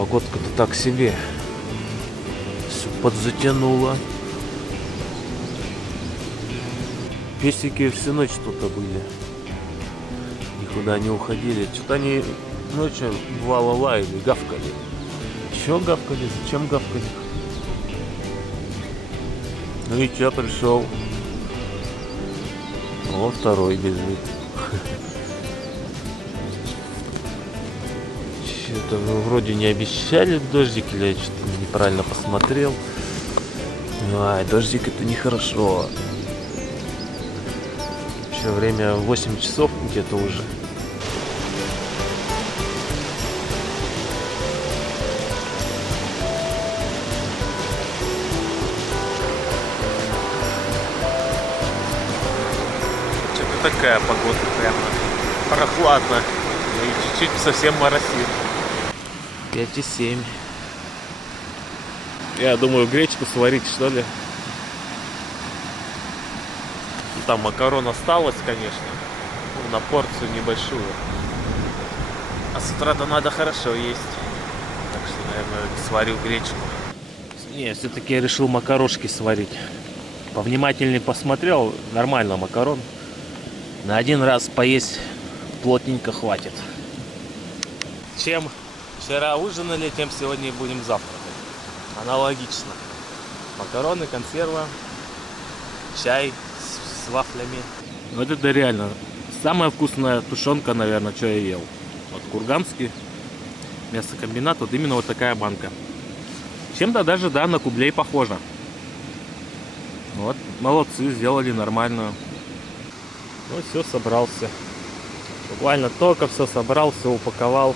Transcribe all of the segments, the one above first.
Погодка-то так себе. Все подзатянуло. Песики всю ночь тут были. Никуда не уходили. Что-то они ночью бывало лаяли, гавкали. Чё гавкали? Зачем гавкали? Ну и чё, пришел? О, второй бежит. Что-то вы вроде не обещали дождик, или я что-то неправильно посмотрел. Ай, дождик это нехорошо. Еще время 8 часов где-то уже. Что-то такая погодка прямо прохладно. И чуть-чуть совсем моросит. 5,7. Я думаю, гречку сварить, что ли. Там макарон осталось, конечно. На порцию небольшую. А с утра-то надо хорошо есть. Так что, наверное, сварю гречку. Не, все-таки я решил макарошки сварить. Повнимательнее посмотрел. Нормально макарон. На один раз поесть плотненько хватит. Чем вчера ужинали, тем сегодня и будем завтракать. Аналогично. Макароны, консерва, чай с вафлями. Вот это реально самая вкусная тушенка, наверное, что я ел. Вот Курганский мясокомбинат, вот именно вот такая банка. Чем-то даже, да, на кублей похоже. Вот, молодцы, сделали нормальную. Ну, все, собрался. Буквально только все собрал, все упаковал.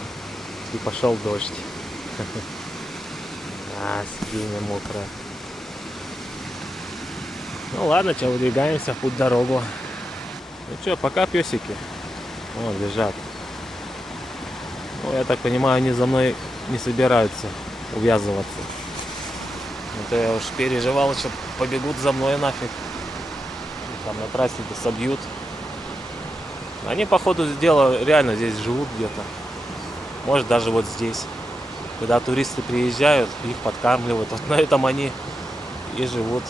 И пошел дождь. Сиденье мокрое. Ну ладно, что, выдвигаемся в путь-дорогу. Ну что, пока, песики. Вон лежат. Ну, я так понимаю, они за мной не собираются увязываться. Это я уж переживал, что побегут за мной нафиг. Там на трассе-то собьют. Они, по ходу дела, реально здесь живут где-то. Может, даже вот здесь. Когда туристы приезжают, их подкармливают. Вот на этом они и живут.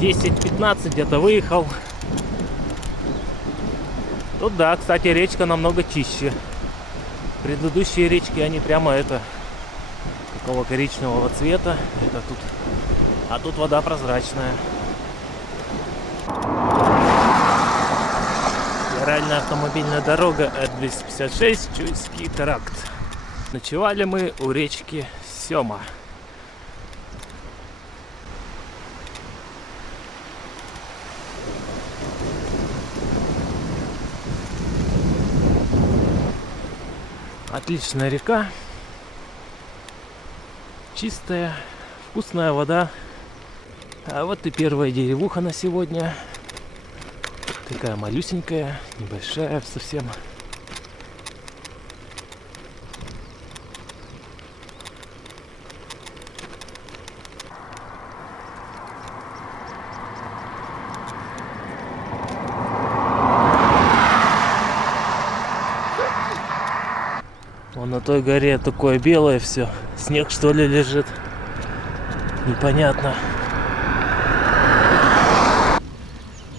10-15 где-то выехал. Тут, да, кстати, речка намного чище. Предыдущие речки, они прямо такого коричневого цвета. Это тут. А тут вода прозрачная. Федеральная автомобильная дорога Р-256, Чуйский тракт. Ночевали мы у речки Сема. Отличная река, чистая, вкусная вода. А вот и первая деревуха на сегодня. Такая малюсенькая, небольшая совсем. Вон на той горе такое белое все. Снег, что ли, лежит. Непонятно.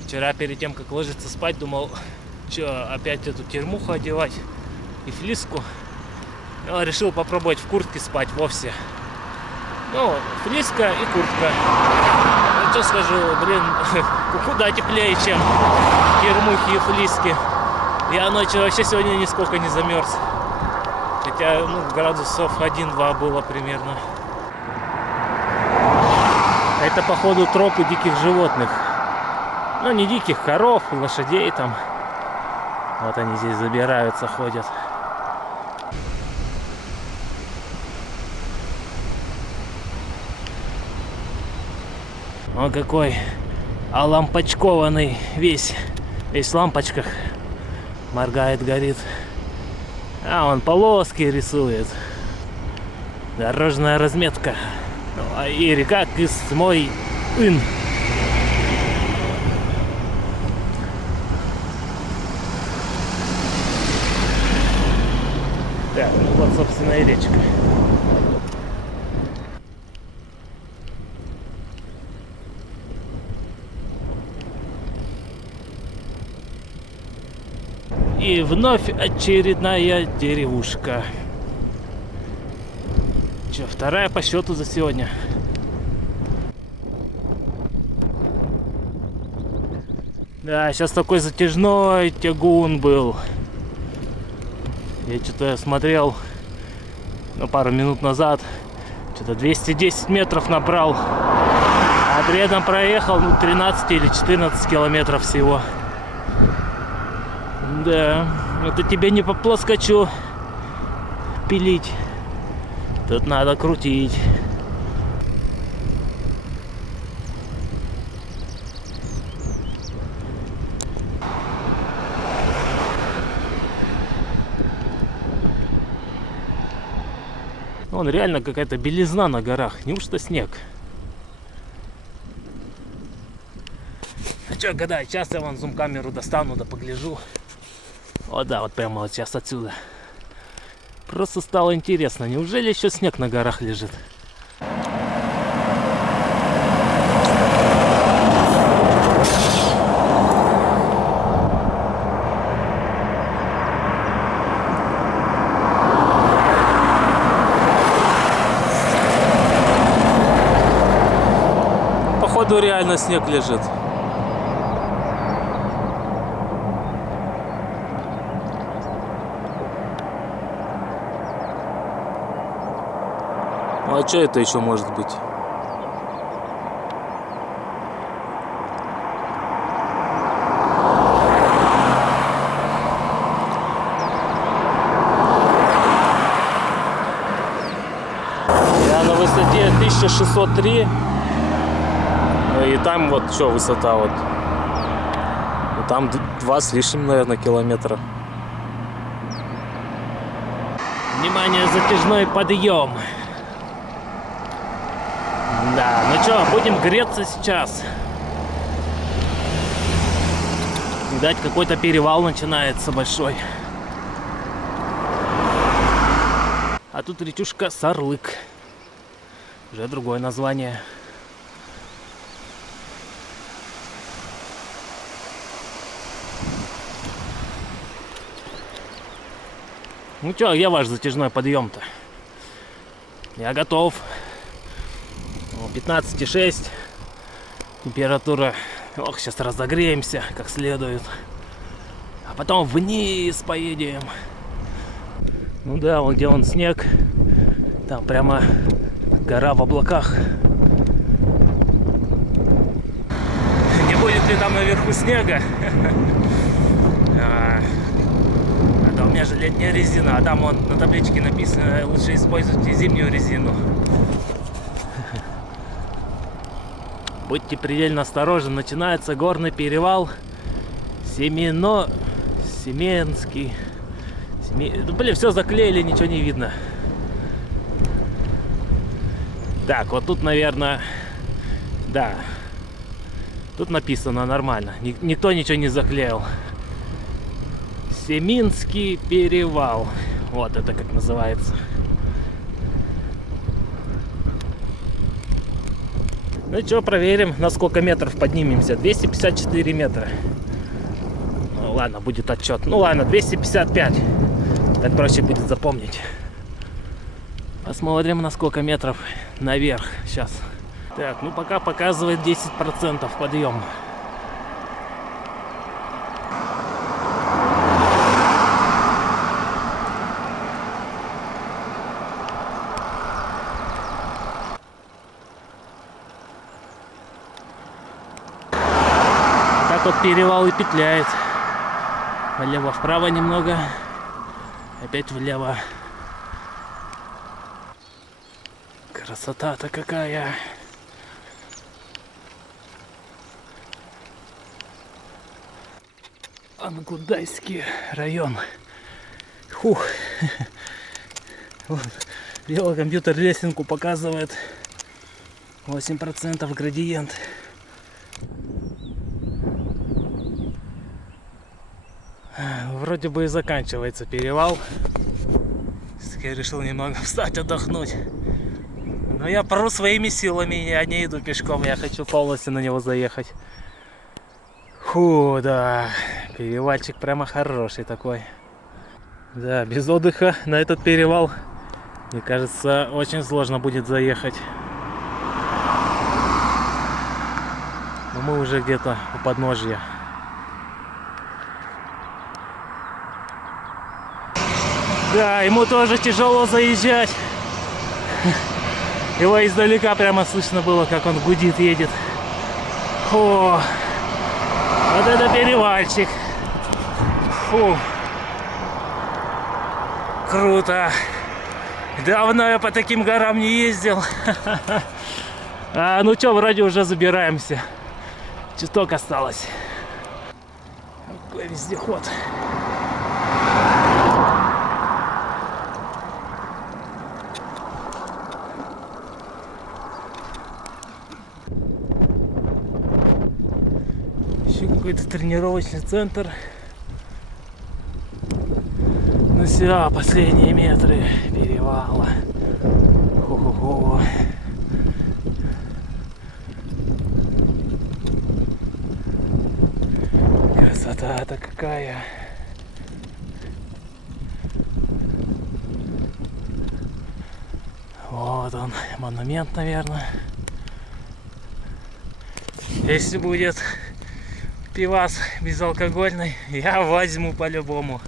Вчера перед тем, как ложиться спать, думал, что опять эту термуху одевать и флиску. Но решил попробовать в куртке спать вовсе. Ну, флиска и куртка. Ну, что скажу, блин, куда теплее, чем термухи и флиски. Я ночью вообще сегодня нисколько не замерз. Хотя, ну, градусов 1-2 было примерно. Это, походу, тропы диких животных. Ну, не диких, коров, лошадей там. Вот они здесь забираются, ходят. Он какой олампочкованный, весь в лампочках. Моргает, горит. А он полоски рисует. Дорожная разметка. Ну, и река Кысмой-Ын. Так, ну вот, собственно, и речка. И вновь очередная деревушка. Че, вторая по счету за сегодня. Да, сейчас такой затяжной тягун был. Я что-то смотрел, ну, пару минут назад, что-то 210 метров набрал, а при этом проехал, ну, 13 или 14 километров всего. Да, это тебе не по плоскочу пилить, тут надо крутить. Вон реально какая-то белизна на горах. Неужто снег? А чё гадать, сейчас я вон зум-камеру достану, да погляжу. О да, вот прямо вот сейчас отсюда. Просто стало интересно, неужели еще снег на горах лежит? Походу реально снег лежит. Ну а что это еще может быть? Я на высоте 1603. И там вот что высота вот. И там 2 с лишним, наверное, километра. Внимание, затяжной подъем. Да, ну что, будем греться сейчас. Видать, какой-то перевал начинается большой. А тут речушка Сарлык. Уже другое название. Ну что, где ваш затяжной подъем-то? Я готов. 15,6 температура. Ох, сейчас разогреемся как следует. А потом вниз поедем. Ну да, вон где он снег. Там прямо гора в облаках. Не будет ли там наверху снега? У меня же летняя резина, а там вон на табличке написано: лучше используйте зимнюю резину. Будьте предельно осторожны, начинается горный перевал Семенский. Блин, все заклеили, ничего не видно. Так, вот тут, наверное, да, тут написано нормально, никто ничего не заклеил. Семинский перевал. Вот это как называется. Ну что, проверим, на сколько метров поднимемся. 254 метра. Ну ладно, будет отчет. Ну ладно, 255. Так проще будет запомнить. Посмотрим, на сколько метров наверх сейчас. Так, ну пока показывает 10% подъем. Вот перевал и петляет. Влево-вправо немного. Опять влево. Красота-то какая. Ангудайский район. Фух. Вот. Велокомпьютер лесенку показывает. 8% градиент. Вроде бы и заканчивается перевал. я решил немного встать, отдохнуть. Но я пру своими силами, я не иду пешком, я хочу полностью на него заехать. Фу, да, перевальчик прямо хороший такой. Да, без отдыха на этот перевал, мне кажется, очень сложно будет заехать. Но мы уже где-то у подножья. Да, ему тоже тяжело заезжать. Его издалека прямо слышно было, как он гудит, едет. О, вот это перевальчик. Фу. Круто. Давно я по таким горам не ездил. Ну что, вроде уже забираемся. Чуток осталось. Какой вездеход. Еще какой-то тренировочный центр. Ну все, последние метры перевала. Хо-хо-хо. Красота-то какая. Вот он, монумент, наверное. Если будет пивас безалкогольный, я возьму по-любому.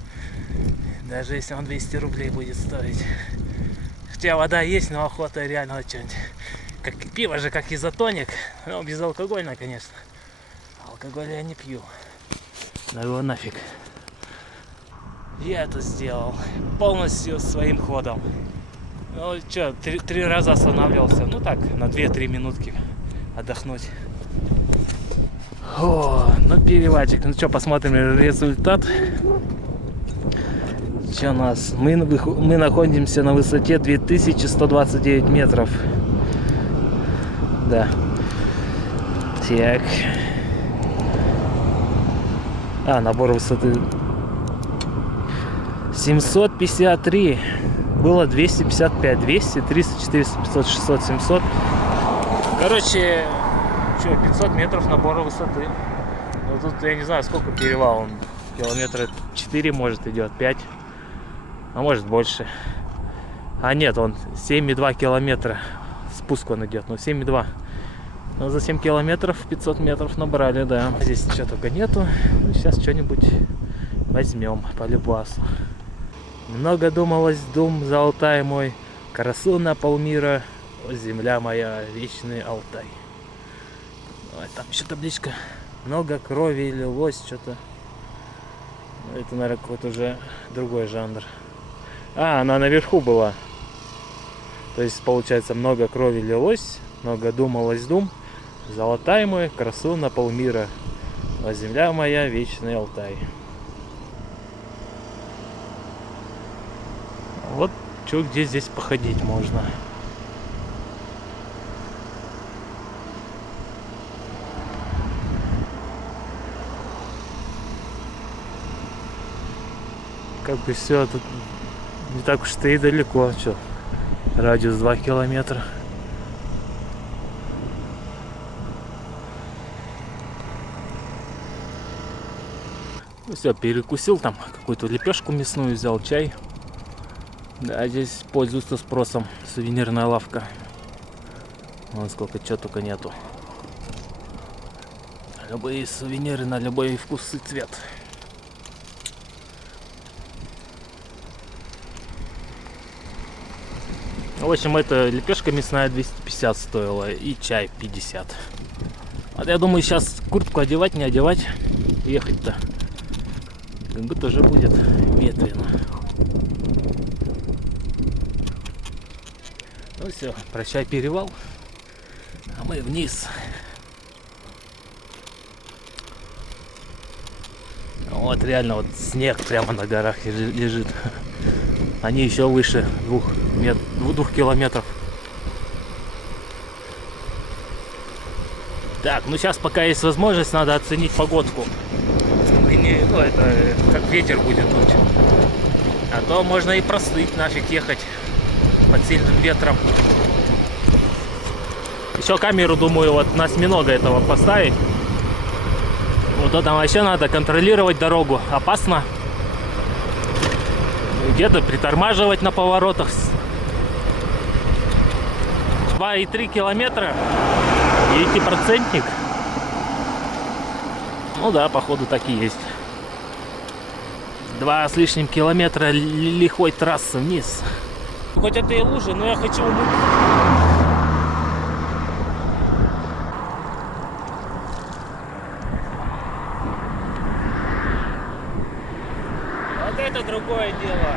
Даже если он 200 рублей будет стоить. Хотя вода есть, но охота реально что-нибудь. Как пиво же, как изотоник. Ну, безалкогольное, конечно. Алкоголь я не пью. Да его нафиг. Я это сделал полностью своим ходом. Ну что, три раза останавливался. Ну так, на 2-3 минутки отдохнуть. О, ну перевальчик. Ну что, посмотрим результат. Что у нас? Мы находимся на высоте 2129 метров. Да. Так. Набор высоты 753. Было 255. 200, 300, 400, 500, 600, 700. Короче, 500 метров набора высоты. Ну тут я не знаю, сколько перевал. Он километра 4 может идет, 5. А может больше. Нет, он 7,2 километра. Спуск он идет, но 7,2. Но за 7 километров 500 метров набрали, да. Здесь ничего только нету. Ну, сейчас что-нибудь возьмем по любасу. Много думалось, дум за Алтай мой. Красу на полмира, о, земля моя, вечный Алтай. Ой, там еще табличка. Много крови лилось, что-то. Это, наверное, какой-то уже другой жанр. Она наверху была. То есть, получается, много крови лилось, много думалось дум. Золотай мой, красу на полмира. А земля моя, вечный Алтай. Вот что, где здесь походить можно. Как бы все тут не так уж и далеко. Что? Радиус 2 километра. Ну все, перекусил там, какую-то лепешку мясную взял, чай. Да, здесь пользуется спросом. Сувенирная лавка. Вон сколько, чего только нету. Любые сувениры на любой вкус и цвет. В общем, эта лепешка мясная 250 стоила и чай 50. Вот я думаю, сейчас куртку одевать, не одевать, ехать-то. Как будто уже будет ветрено. Ну все, прощай перевал, а мы вниз. Вот реально вот снег прямо на горах лежит. Они еще выше 2 километров. Так, ну сейчас пока есть возможность, надо оценить погодку. Это как ветер будет дуть. А то можно и простыть, нафиг ехать под сильным ветром. Еще камеру, думаю, вот на осьминога этого поставить. Вот то там вообще надо контролировать дорогу. Опасно. Где-то притормаживать на поворотах. 2,3 километра. 9%. Ну да, походу так и есть. 2 с лишним километра лихой трассы вниз. Хоть это и лужи, но я хочу умыть. Вот это другое дело.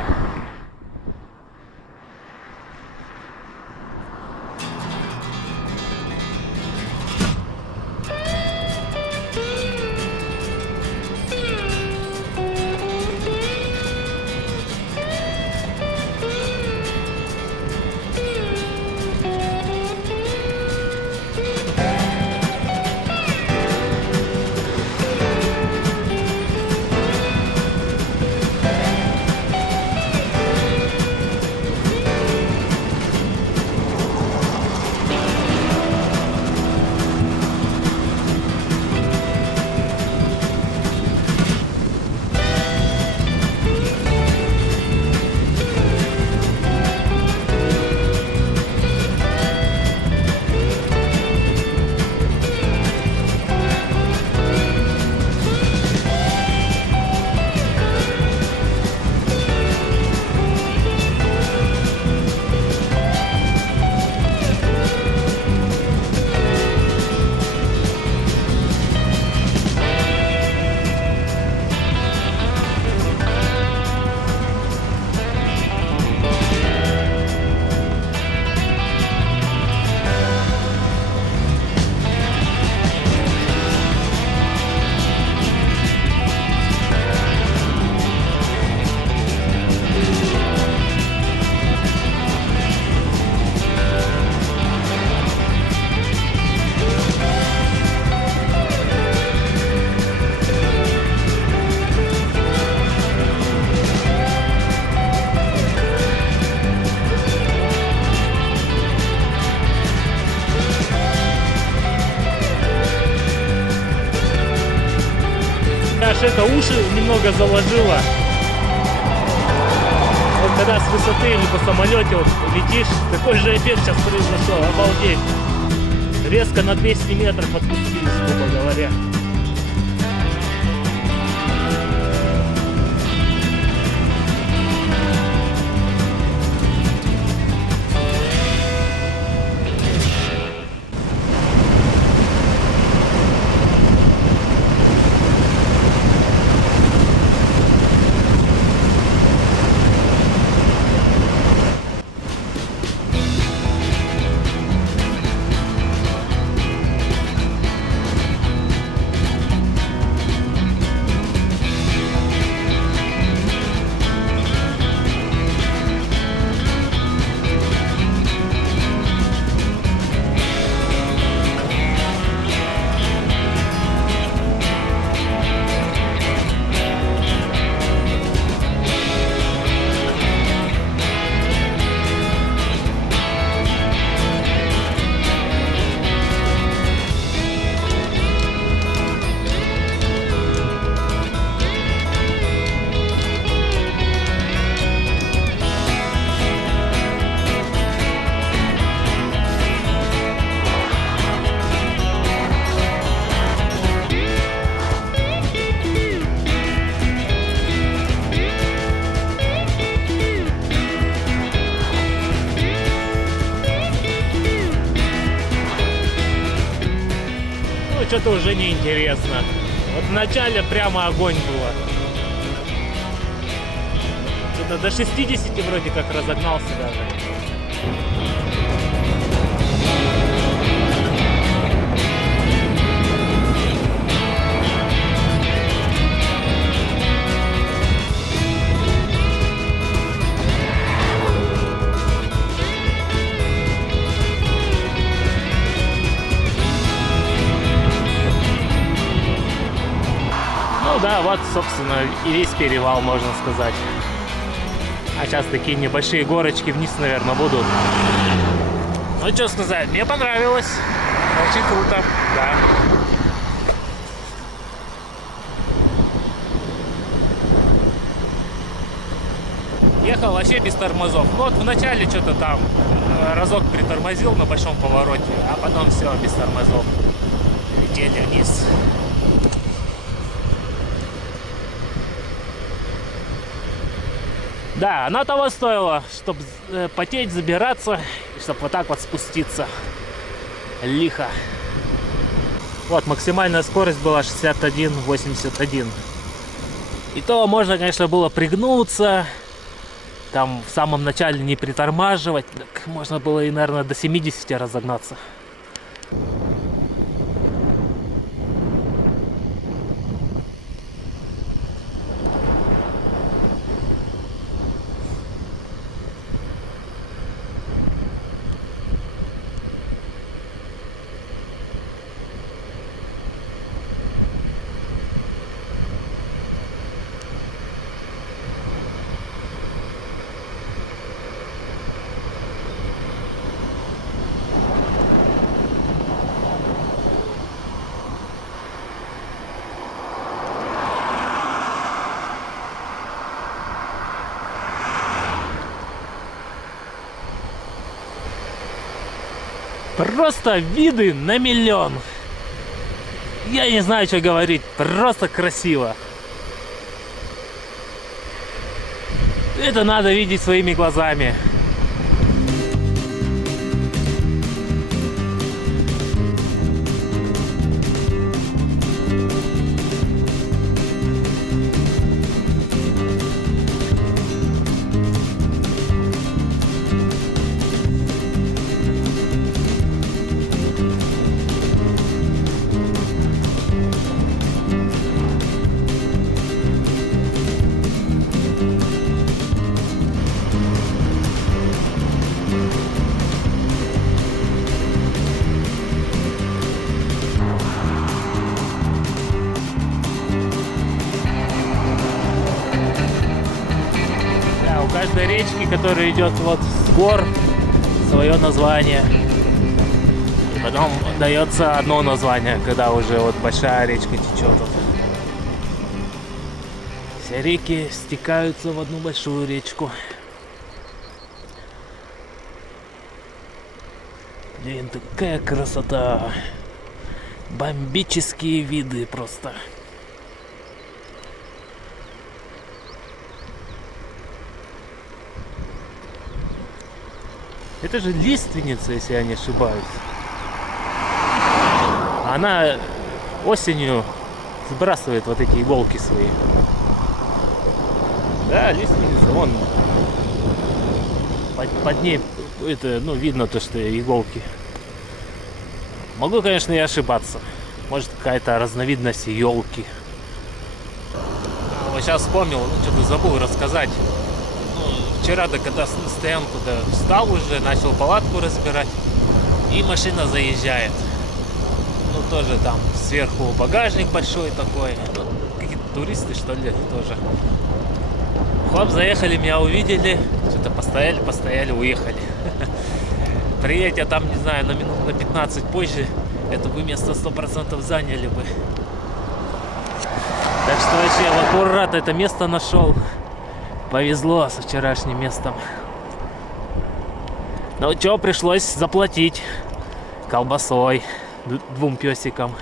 Аж это уши немного заложило. Вот когда с высоты или по самолете вот летишь, такой же эффект сейчас произошел, обалдеть. Резко на 200 метров отпустились, грубо говоря. Что-то уже не интересно. Вот в начале прямо огонь было. Что-то до 60 вроде как разогнался даже. Ну да, вот, собственно, и весь перевал, можно сказать. А сейчас такие небольшие горочки вниз, наверное, будут. Ну, что сказать, мне понравилось. Очень круто, да. Ехал вообще без тормозов. Ну, вот вначале что-то там разок притормозил на большом повороте, а потом все, без тормозов. Летели вниз. Да, она того стоила, чтобы потеть, забираться, чтобы вот так вот спуститься. Лихо. Вот, максимальная скорость была 61-81. И то можно, конечно, было пригнуться. Там в самом начале не притормаживать. Так можно было и, наверное, до 70 разогнаться. Просто виды на миллион. Я не знаю, что говорить. Просто красиво. Это надо видеть своими глазами. У каждой речки, которая идет вот с гор, свое название. И потом дается одно название, когда уже вот большая речка течет. Вот. Все реки стекаются в одну большую речку. Блин, такая красота. Бомбические виды просто. Это же лиственница, если я не ошибаюсь. Она осенью сбрасывает вот эти иголки свои. Да, лиственница, вон под ней это, ну, видно то, что иголки. Могу, конечно, и ошибаться. Может, какая-то разновидность елки. Вот сейчас вспомнил, ну, что-то забыл рассказать. Вчера, да, когда на стоянку встал уже, начал палатку разбирать, и машина заезжает. Ну, тоже там сверху багажник большой такой. Ну, какие-то туристы, что ли, тоже. Хоп, заехали, меня увидели, что-то постояли, уехали. Приедь, а там, не знаю, на минут на 15 позже, это бы место 100% заняли бы. Так что вообще, аккурат это место нашел. Повезло со вчерашним местом. Ну что, пришлось заплатить колбасой двум песикам.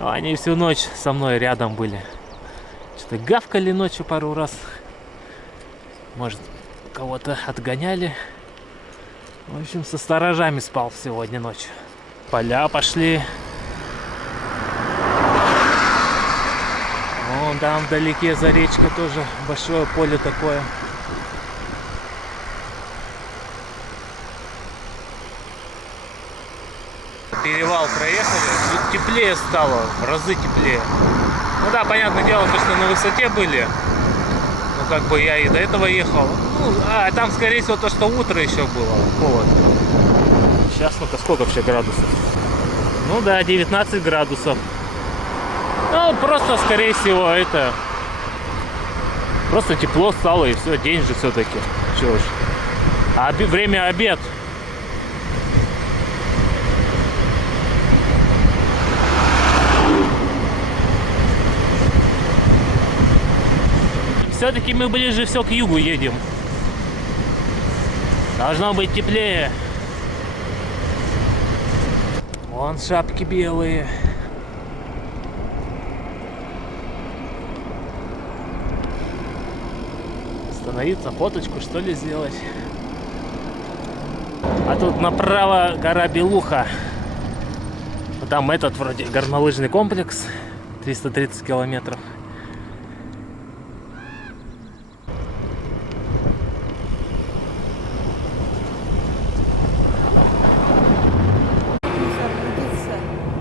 Они всю ночь со мной рядом были. Что-то гавкали ночью пару раз. Может, кого-то отгоняли. В общем, со сторожами спал сегодня ночью. Поля пошли. Вон там вдалеке за речкой тоже большое поле такое. Перевал проехали, теплее стало, в разы теплее. Ну да, понятное дело, что на высоте были. Ну как бы я и до этого ехал. Ну, там скорее всего то, что утро еще было, холод. Сейчас ну-ка сколько вообще градусов? Ну да, 19 градусов. Ну, просто, скорее всего, это Просто тепло стало и все, день же все-таки. Чего ж. А время обед. Все-таки мы ближе все к югу едем. Должно быть теплее. Вон шапки белые. Остановиться, фоточку что ли сделать. А тут направо гора Белуха. Там этот вроде горнолыжный комплекс. 330 километров.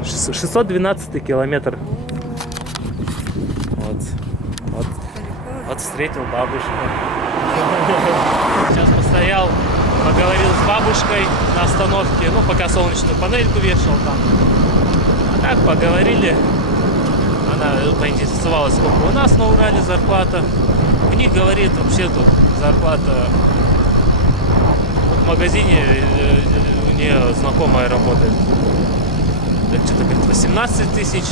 Садится. 612 километр. Вот. Далеко. Вот встретил бабушку. Сейчас постоял, поговорил с бабушкой на остановке. Ну, пока солнечную панельку вешал там. А так поговорили. Она поинтересовалась, сколько у нас на Урале зарплата. У них, говорит, вообще тут зарплата в магазине у нее знакомая работает. Что-то, говорит, 18 тысяч.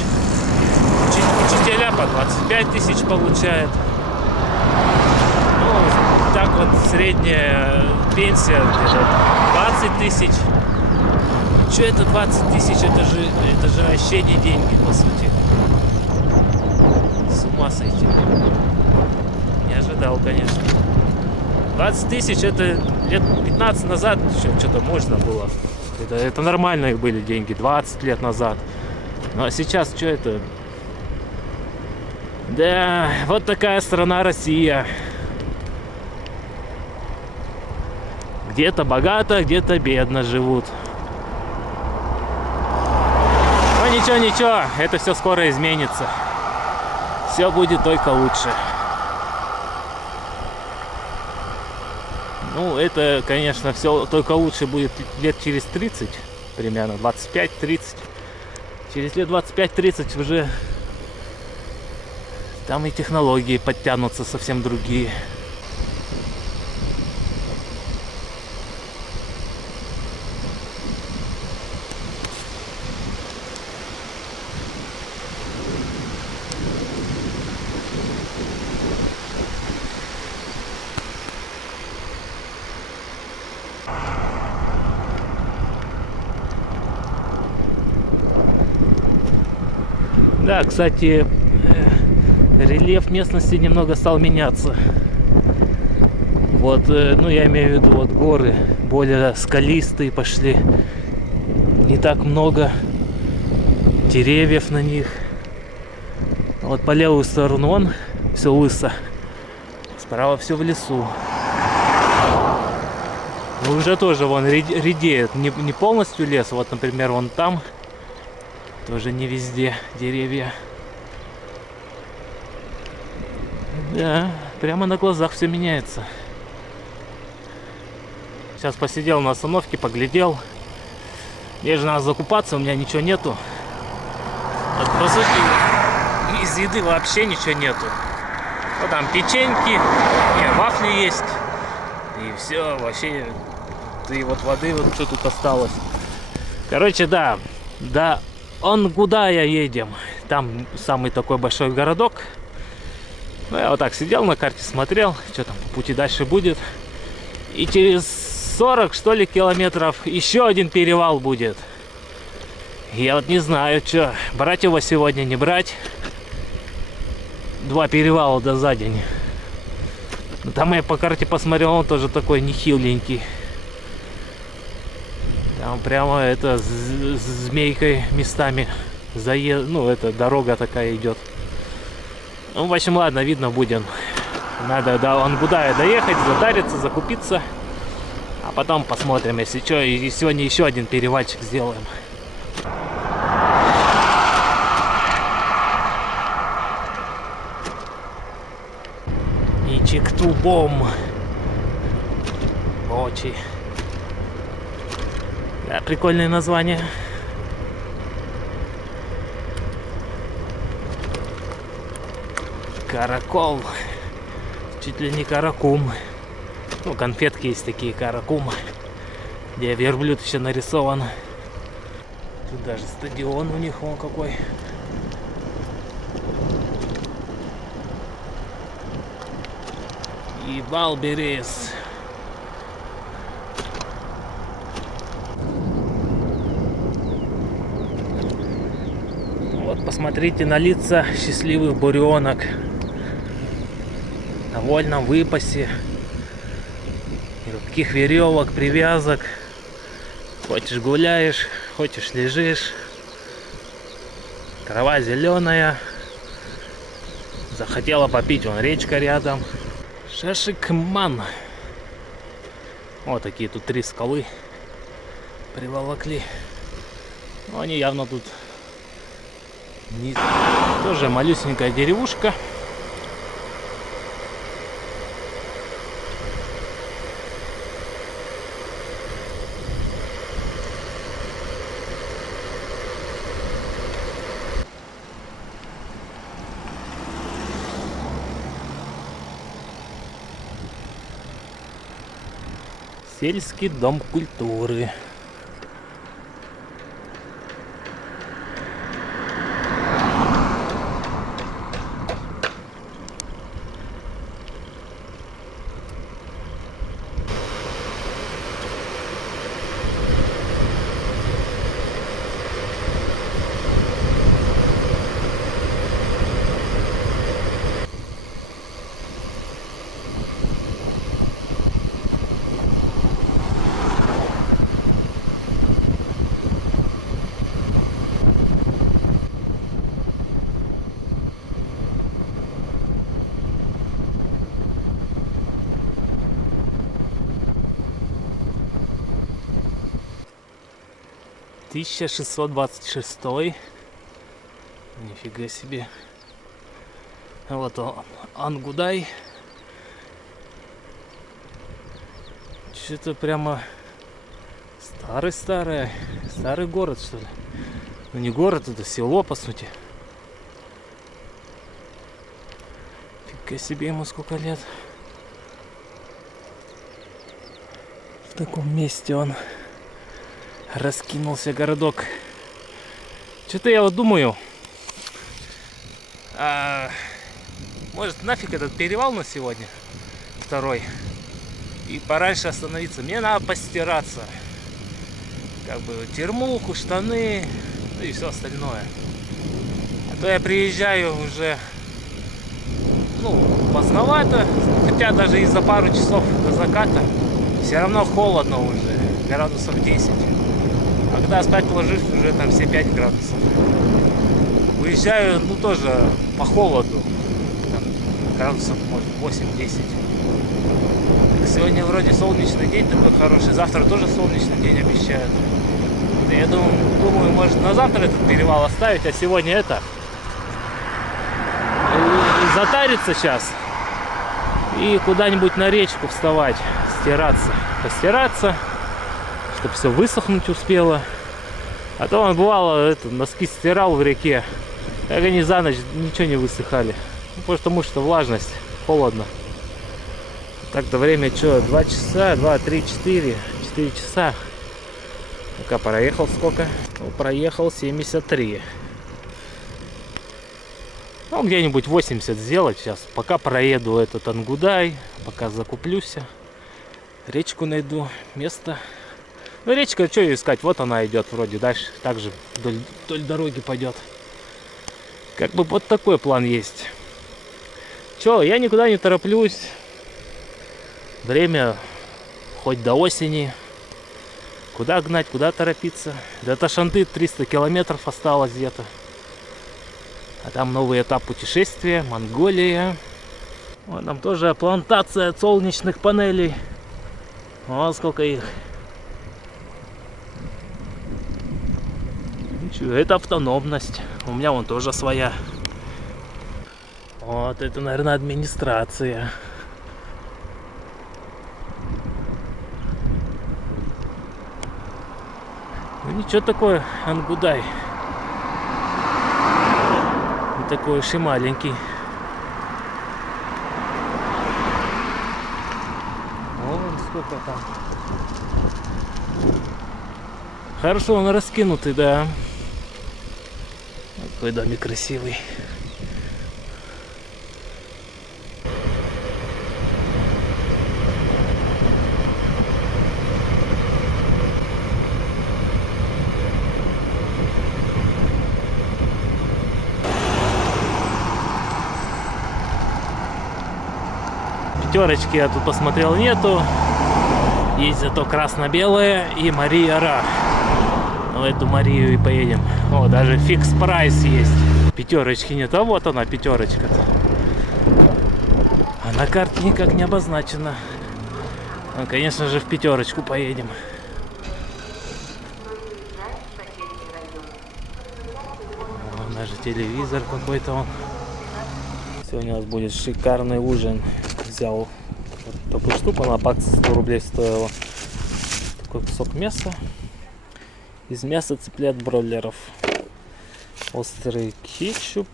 Учителя по 25 тысяч получает. Ну, так вот средняя пенсия где-то 20 тысяч. Что это 20 тысяч? Это же вообще не деньги, по сути. С ума сойти. Не ожидал, конечно. 20 тысяч это лет 15 назад что-то можно было. Это нормальные были деньги, 20 лет назад. Ну а сейчас что это? Да, вот такая страна Россия. Где-то богато, где-то бедно живут. Но ничего, это все скоро изменится. Все будет только лучше. Ну, это, конечно, все только лучше будет лет через 30, примерно 25-30. Через лет 25-30 уже там и технологии подтянутся совсем другие. Да, кстати, рельеф местности немного стал меняться. Вот, ну я имею в виду, вот горы более скалистые пошли. Не так много деревьев на них. Вот по левую сторону вон все лысо. Справа все в лесу. Но уже тоже вон редеет. Не полностью лес. Вот, например, вон там. Тоже не везде деревья. Да, прямо на глазах все меняется. Сейчас посидел на остановке, поглядел. Мне же надо закупаться, у меня ничего нету. Вот, по сути, из еды вообще ничего нету. Ну там печеньки, нет, вафли есть. И все, вообще. И вот воды вот что тут осталось. Короче, да. Онгудая едем. Там самый такой большой городок. Ну, я вот так сидел на карте, смотрел, что там по пути дальше будет. И через 40, что ли, километров еще один перевал будет. Я вот не знаю, что, брать его сегодня, не брать. 2 перевала за день. Но там я по карте посмотрел, он тоже такой нехиленький. Там прямо это с змейкой местами ну это дорога такая идет. Ну, в общем, ладно, видно будем. Надо до Онгудая доехать, затариться, закупиться. А потом посмотрим, если что, и сегодня еще один перевальчик сделаем. И Чиктубом. Очень. Да, прикольное название. Каракол. чуть ли не Каракум. Ну, конфетки есть такие Каракумы, где верблюд еще нарисован. Тут даже стадион у них вон какой. И Балберес. Вот посмотрите на лица счастливых буренок на вольном выпасе. Никаких веревок, привязок. Хочешь гуляешь, хочешь лежишь. Трава зеленая. Захотела попить, вон речка рядом. Шашикман. Вот такие тут 3 скалы приволокли. Но они явно тут не... Тоже малюсенькая деревушка. Сельский дом культуры. — 1626. Нифига себе. Вот он, Ангудай. Что-то прямо старый город, что ли. Ну не город, это село, по сути. Фига себе, ему сколько лет. В таком месте он раскинулся, городок. Что-то я вот думаю, может нафиг этот перевал на сегодня, второй, и пораньше остановиться. Мне надо постираться, как бы термуху, штаны, ну и все остальное. А то я приезжаю уже, ну, поздновато, хотя даже и за пару часов до заката все равно холодно уже, градусов 10. А когда спать ложишься, уже там все 5 градусов. Уезжаю, ну тоже по холоду. Там, градусов, может, 8-10. Сегодня вроде солнечный день такой хороший. Завтра тоже солнечный день обещают. Я думаю, может на завтра этот перевал оставить, а сегодня это. И затариться сейчас. И куда-нибудь на речку вставать, стираться. Постираться, чтобы все высохнуть успело. А то он бывало, носки стирал в реке, так они за ночь ничего не высыхали. Ну, потому что влажность, холодно. Так-то время что, 2 часа, 2, 3, 4 часа. Пока проехал сколько? Ну, проехал 73. Ну, где-нибудь 80 сделать сейчас. Пока проеду этот Ангудай, пока закуплюсь. Речку найду, место. Ну, речка, что ее искать? Вот она идет вроде. Дальше также вдоль дороги пойдет. Как бы вот такой план есть. Че, я никуда не тороплюсь. Время хоть до осени. Куда гнать, куда торопиться? До Ташанты 300 километров осталось где-то. А там новый этап путешествия. Монголия. Вот там тоже плантация солнечных панелей. Вот сколько их. Это автономность. У меня вон тоже своя. Вот это, наверное, администрация. Ну ничего такое, Ангудай. Не такой уж и маленький. там. Хорошо он раскинутый, да. Какой домик красивый. Пятерочки я тут посмотрел, нету. Есть зато красно-белая и Мария Ра. В эту Марию и поедем. О, даже фикс прайс есть. Пятерочки нет, а вот она пятерочка-то. А на карте никак не обозначена. Ну, конечно же, в пятерочку поедем. О, даже телевизор какой-то он. Сегодня у нас будет шикарный ужин. Взял вот такую штуку, она по акции 100 рублей стоила. Такой кусок мяса. Из мяса цыплят бройлеров. Острый кетчуп.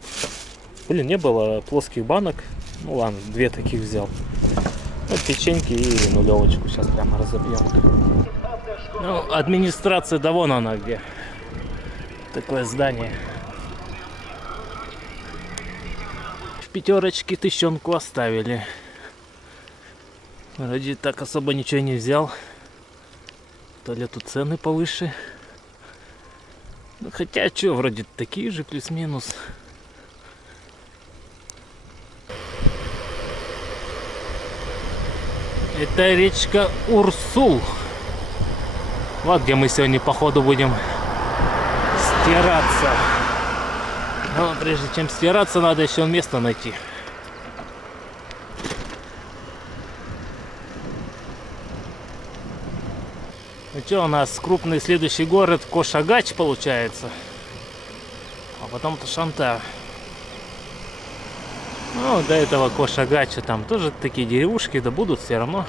Блин, не было плоских банок. Ну ладно, 2 таких взял. Вот печеньки и нулевочку. Сейчас прямо разобьем. Ну, администрация, да вон она где. Такое здание. В пятерочке 1000 оставили. Вроде так особо ничего не взял. То ли тут цены повыше. Ну, хотя, что, вроде такие же, плюс-минус. Это речка Урсул. Вот где мы сегодня, походу, будем стираться. Но прежде чем стираться, надо еще место найти. Ну что, у нас крупный следующий город Кошагач получается. А потом-то Шантар. Ну, до этого Кошагача там тоже такие деревушки, да будут все равно.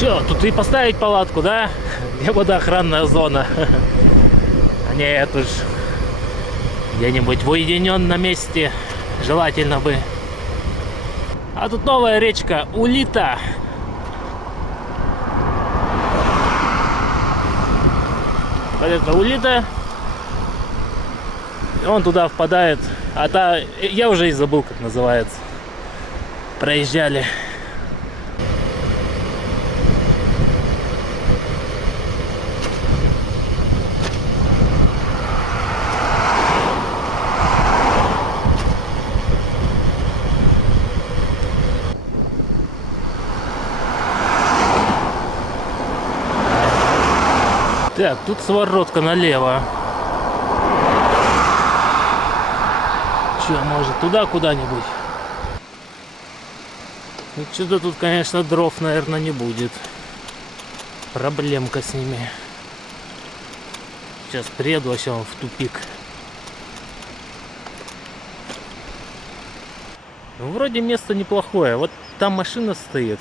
Че, тут и поставить палатку, да? Где водоохранная зона? А нет уж. Где-нибудь в уединенном месте. Желательно бы. А тут новая речка Улита. Вот это Улита. Он туда впадает. А та, я уже и забыл, как называется. Проезжали. Так, тут своротка налево. Че, может туда куда-нибудь? Ну, что-то тут, конечно, дров, наверное, не будет. Проблемка с ними. Сейчас приеду, вообще он в тупик. Ну, вроде место неплохое. Вот там машина стоит.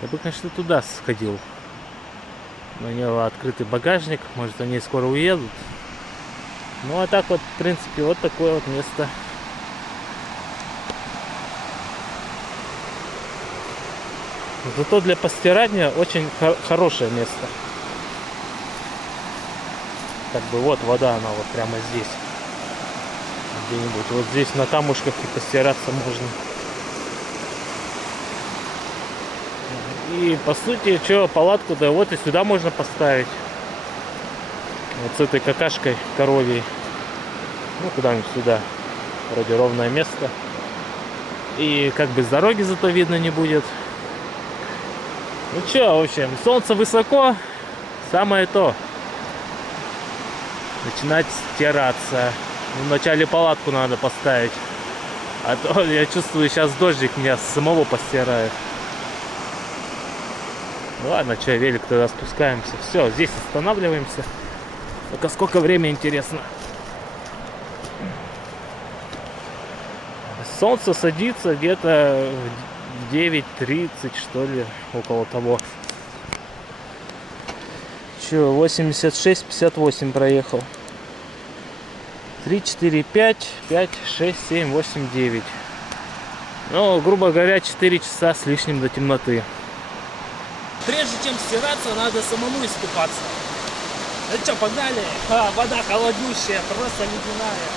Я бы, конечно, туда сходил. У него открытый багажник, может они скоро уедут. Ну а так вот, в принципе, вот такое вот место. Зато для постирания очень хорошее место. Как бы вот вода, она вот прямо здесь. Где-нибудь вот здесь на камушках и постираться можно. И по сути, что, палатку-то вот и сюда можно поставить. Вот с этой какашкой коровьей. Ну, куда-нибудь сюда. Вроде ровное место. И как бы с дороги зато видно не будет. Ну что, в общем, солнце высоко. Самое то. начинать стираться. Ну, вначале палатку надо поставить. А то я чувствую, сейчас дождик меня самого постирает. Ну ладно, что, велик тогда спускаемся. Все, здесь останавливаемся. Только сколько времени, интересно. Солнце садится где-то в 9:30, что ли, около того. Че, 86-58 проехал. 3, 4, 5, 5, 6, 7, 8, 9. Ну, грубо говоря, 4 часа с лишним до темноты. Прежде чем стираться, надо самому искупаться. Ну что, погнали? Вода холоднющая, просто ледяная.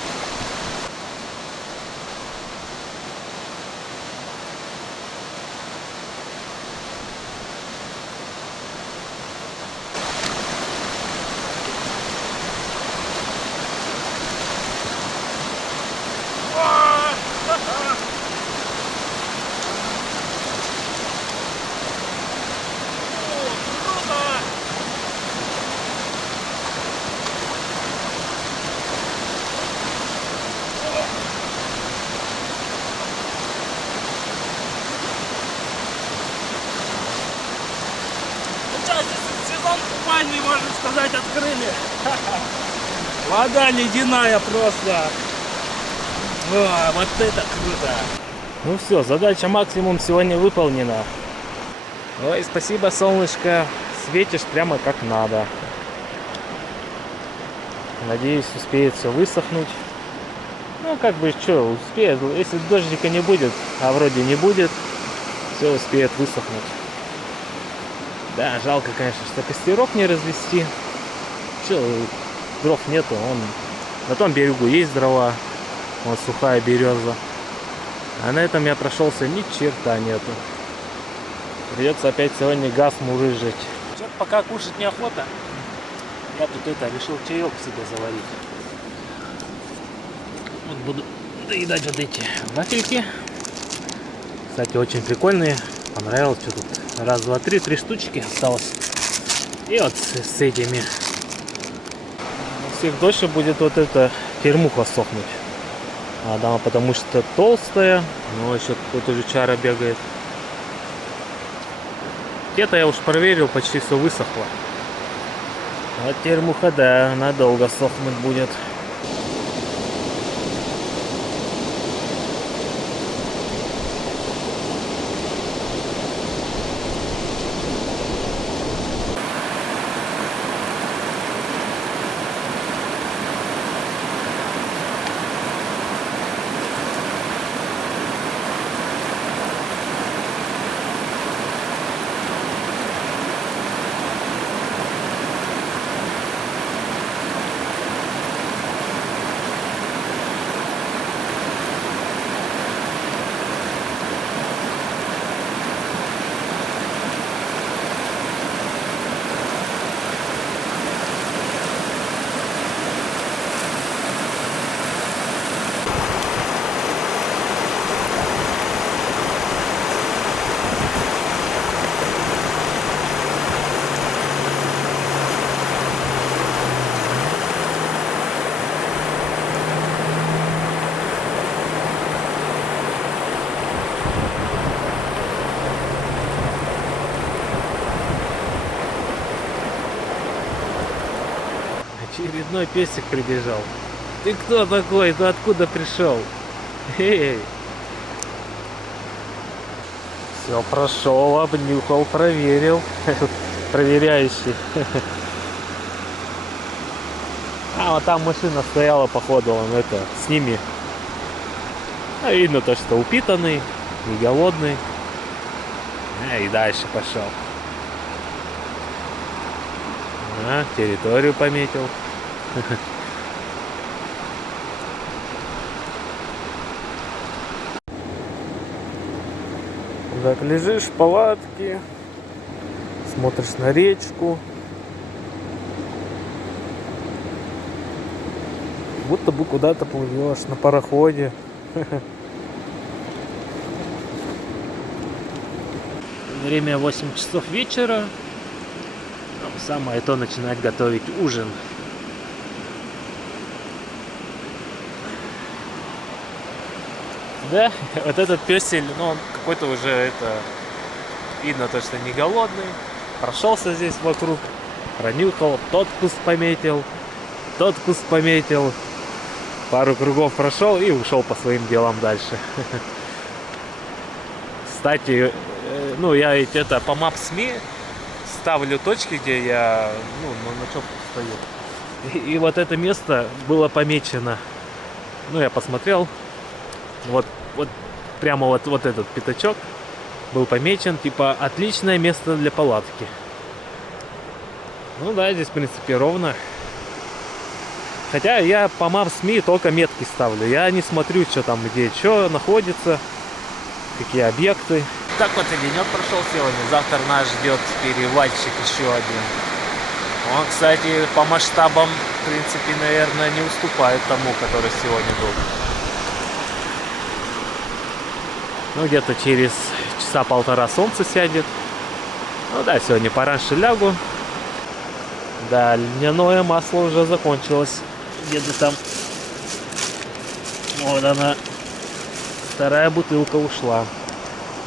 Сезон купальный, можно сказать, открыли. Вода ледяная просто. О, вот это круто. Ну все, задача максимум сегодня выполнена. Ой, спасибо, солнышко. Светишь прямо как надо. Надеюсь, успеет все высохнуть. Ну, как бы, что, успеет. Если дождика не будет, а вроде не будет, все успеет высохнуть. Да, жалко, конечно, что костерок не развести. Че, дров нету, он на том берегу есть дрова, вот сухая береза. А на этом я прошелся, ни черта нету. Придется опять сегодня газ мурыжить. Что-то пока кушать неохота. Я тут решил чаек себе заварить. Вот буду доедать вот эти вафельки. Кстати, очень прикольные. Понравилось, что тут. Раз, два, три штучки осталось. И вот с этими. У всех дольше будет вот эта термуха сохнуть. А да, потому что толстая. Но еще тут уже чара бегает. Это я уж проверил, почти все высохло. А термуха, да, надолго сохнуть будет. Очередной песик прибежал. Ты кто такой? Ты откуда пришел? Эй! Все прошел, обнюхал, проверил. Проверяющий. А вот там машина стояла, походу, он это с ними. А видно то, что упитанный, не голодный. И дальше пошел. А, территорию пометил. Так, лежишь в палатке, смотришь на речку. Будто бы куда-то плывешь на пароходе. Время 8 часов вечера. Самое то начинать готовить ужин. Да, вот этот пёсель, ну он какой-то уже это... Видно то, что не голодный. Прошелся здесь вокруг, пронюхал, тот куст пометил, тот куст пометил. Пару кругов прошел и ушел по своим делам дальше. Кстати, ну я ведь это по Maps.me ставлю точки, где я на ночевку стою. И вот это место было помечено. Ну я посмотрел. Вот прямо вот этот пятачок был помечен, типа отличное место для палатки. Ну да, здесь в принципе ровно. Хотя я по Maps.me только метки ставлю. Я не смотрю, что там, где, что находится, какие объекты. Так вот и денек прошел сегодня. Завтра нас ждет перевальчик еще один. Он, кстати, по масштабам, в принципе, наверное, не уступает тому, который сегодня был. Ну, где-то через часа полтора солнце сядет. Ну да, сегодня пораньше лягу. Да, льняное масло уже закончилось. Где-то там. Вот она. Вторая бутылка ушла.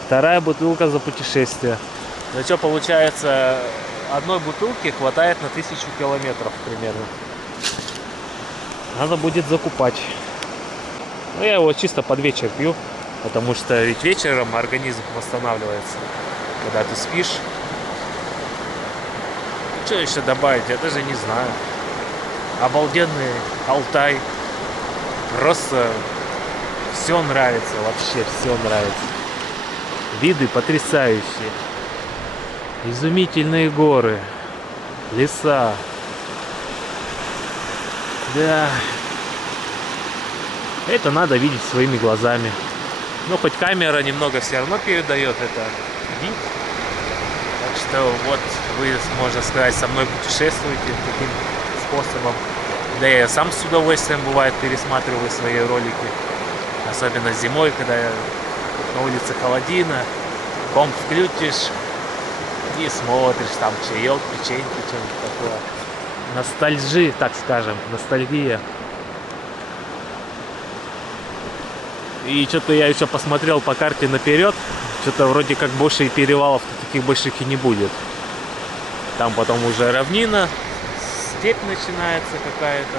Вторая бутылка за путешествие. Ну что, получается, одной бутылки хватает на 1000 километров примерно. Надо будет закупать. Ну, я его чисто под вечер пью. Потому что ведь вечером организм восстанавливается, когда ты спишь. Что еще добавить, я даже не знаю. Обалденный Алтай. Просто все нравится, вообще все нравится. Виды потрясающие. Изумительные горы, леса. Да. Это надо видеть своими глазами. Ну, хоть камера немного все равно передает это вид. Так что вот вы, можно сказать, со мной путешествуете таким способом. Да я сам с удовольствием, бывает, пересматриваю свои ролики. Особенно зимой, когда на улице холодина, комп включишь и смотришь, там чаек, печеньки, что-нибудь такое. Ностальжи, так скажем, ностальгия. И что-то я еще посмотрел по карте наперед. Что-то вроде как больше и перевалов таких больших и не будет. Там потом уже равнина, степь начинается какая-то.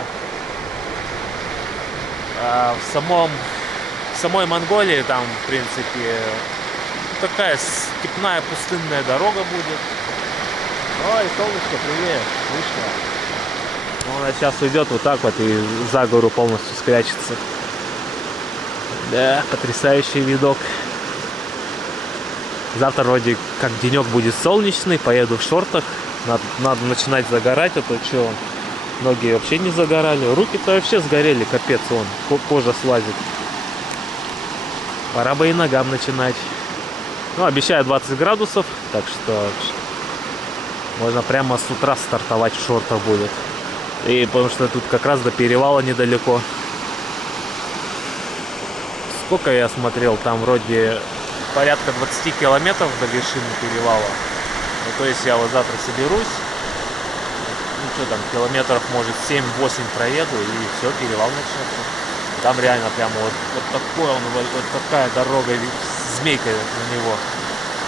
А в самой Монголии там, в принципе, такая степная пустынная дорога будет. Ой, солнышко, привет, вышло. Она сейчас уйдет вот так вот и за гору полностью спрячется. Да, потрясающий видок. Завтра вроде как денек будет солнечный, поеду в шортах. Надо начинать загорать, а то что, ноги вообще не загорали. Руки-то вообще сгорели, капец, кожа слазит. Пора бы и ногам начинать. Ну, обещаю 20 градусов, так что можно прямо с утра стартовать в шортах будет. И потому что тут как раз до перевала недалеко. Сколько я смотрел, там вроде порядка 20 километров до вершины перевала. Ну, то есть я вот завтра соберусь, ну что там, километров может 7-8 проеду, и все, перевал начнется. Там реально прямо вот такой он, вот такая дорога, змейка на него.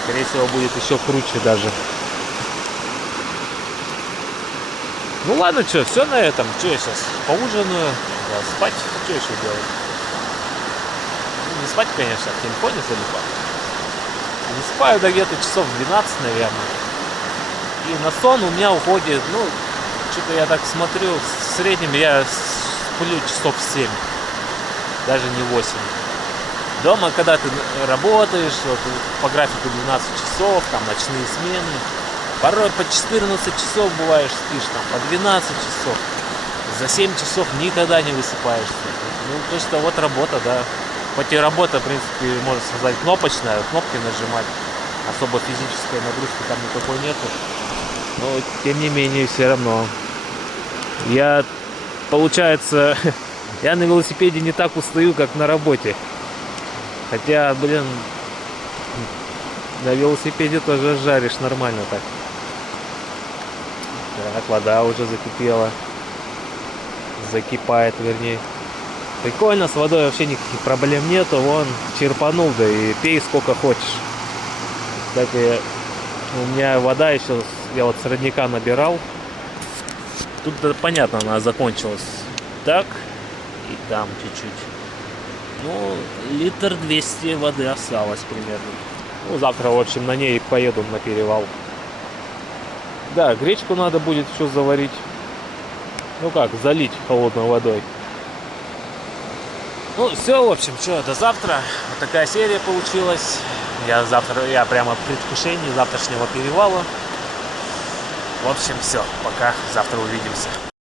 Скорее всего будет еще круче даже. Ну ладно, что, все на этом. Что я сейчас поужинаю, да, спать, что еще делать? Не спать, конечно, в телефоне залипать. Не спаю до где-то часов 12, наверное. И на сон у меня уходит, ну, что-то я так смотрю, в среднем я сплю часов 7, даже не 8. Дома, когда ты работаешь, вот, по графику 12 часов, там ночные смены, порой по 14 часов бываешь спишь, там по 12 часов. За 7 часов никогда не высыпаешься. Ну, то, что вот работа, да. Хоть и работа, в принципе, можно сказать, кнопочная, кнопки нажимать. Особо физической нагрузки там никакой нету. Но, тем не менее, все равно. Я, получается, я на велосипеде не так устаю, как на работе. Хотя, блин, на велосипеде тоже жаришь нормально так. Так, вода уже закипела. Закипает, вернее. Прикольно, с водой вообще никаких проблем нету. Вон, черпанул, да и пей сколько хочешь. Кстати, у меня вода еще, я вот с родника набирал. Тут, да, понятно, она закончилась. Так, и там чуть-чуть. Ну, литр 200 воды осталось примерно. Ну, завтра, в общем, на ней поеду на перевал. Да, гречку надо будет еще заварить. Ну как, залить холодной водой. Ну, все, в общем, что, до завтра. Вот такая серия получилась. Я прямо в предвкушении завтрашнего перевала. В общем, все, пока, завтра увидимся.